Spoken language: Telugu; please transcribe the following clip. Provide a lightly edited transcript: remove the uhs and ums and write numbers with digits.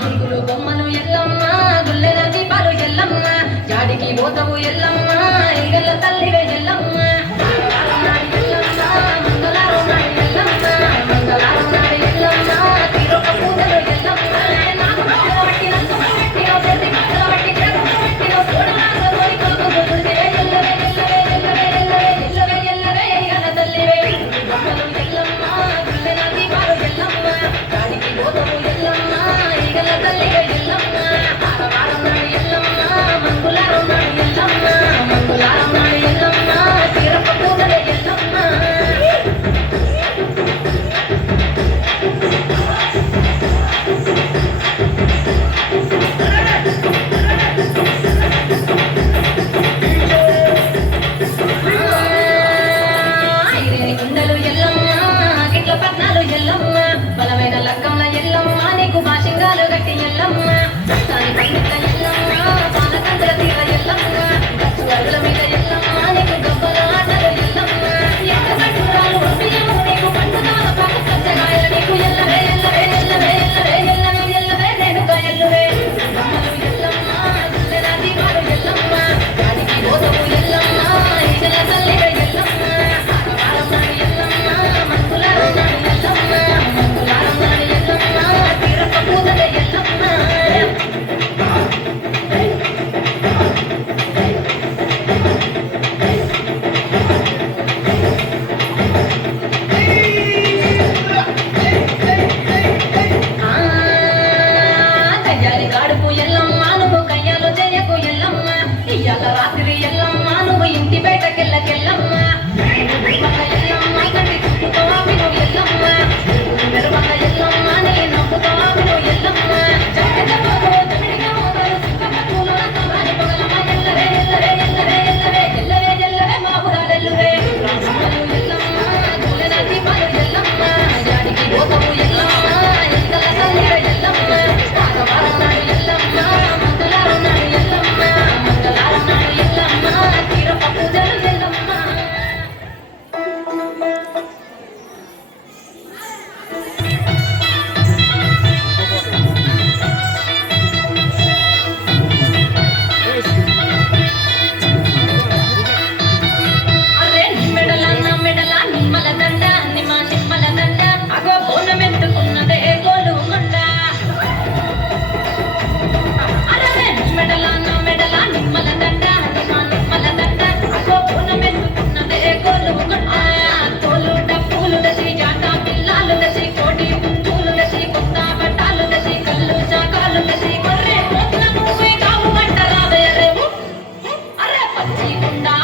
గురుగులు బొమ్మలు ఎల్లమ్మ గుల్లెల దీపాలు ఎల్లమ్మ జాడికి పోతవు ఎల్లమ్మ ఈగల తల్లివే ఎల్లమ్మ బలమైన లక్కమ్ల ఎల్లమ్మ నీకు భాషంగాలు గట్టి ఎల్లమ్మ రక్తాన్ని పండిత ఎల్లమ్మ పాలకంద్ర తీర ఎల్లమ్మ అడుగుల మీద ఎల్లమ్మ నీకు గొప్పల ఆటలు ఎల్లమ్మ ఎంత పట్టురాలు ఒప్పియము నీకు పండుదాల పాక పంచగాయల నీకు ఎల్లవే ఎల్లవే ఎల్లవే ఎల్లవే ఎల్లవే ఎల్లవే రేణుక ఎల్లువే బొమ్మలు ఎల్లమ్మ గుల్లెల దీపాలు ఎల్లమ్మ దానికి పోతవు ఎల్లమ్మ ఈగల తల్లివే ఎల్లమ్మ ఆరవారం నాడు ఎల్లమ్మ మంకులారం నాడు ఎల్లమ్మ రాత్రి ఎల్లమ్మ నువ్వు ఇంటి బయటకెళ్ళకెళ్ళమ్మ ఎల్లమ్మ కంటి చూపుతావా విను ఎల్లమ్మ మెరువక ఎల్లమ్మ నీ నవ్వుతావా విను ఎల్లమ్మ జగడబోదో జగడిగా మోదరు సుఖపతుల తమని పొగలమ్మ ఎల్లవే ఎల్లవే ఎల్లవే ఎల్లవే ఎల్లవే ఎల్లవే మాపురాలెల్లువే రామలు ఎల్లమ్మ గుల్లెల దీపాలు ఎల్లమ్మ జాడికి పోతవు ఎల్లమ్మ ఎంతల తల్లివ ఎల్లమ్మ ఆరవారం నాడు ఎల్లమ్మ మంగళవారం నాడు ఎల్లమ్మ మంగళవారం నాడు ఎల్లమ్మ తీరప పూజలు ఎల్లమ్మ పచ్చి గుండా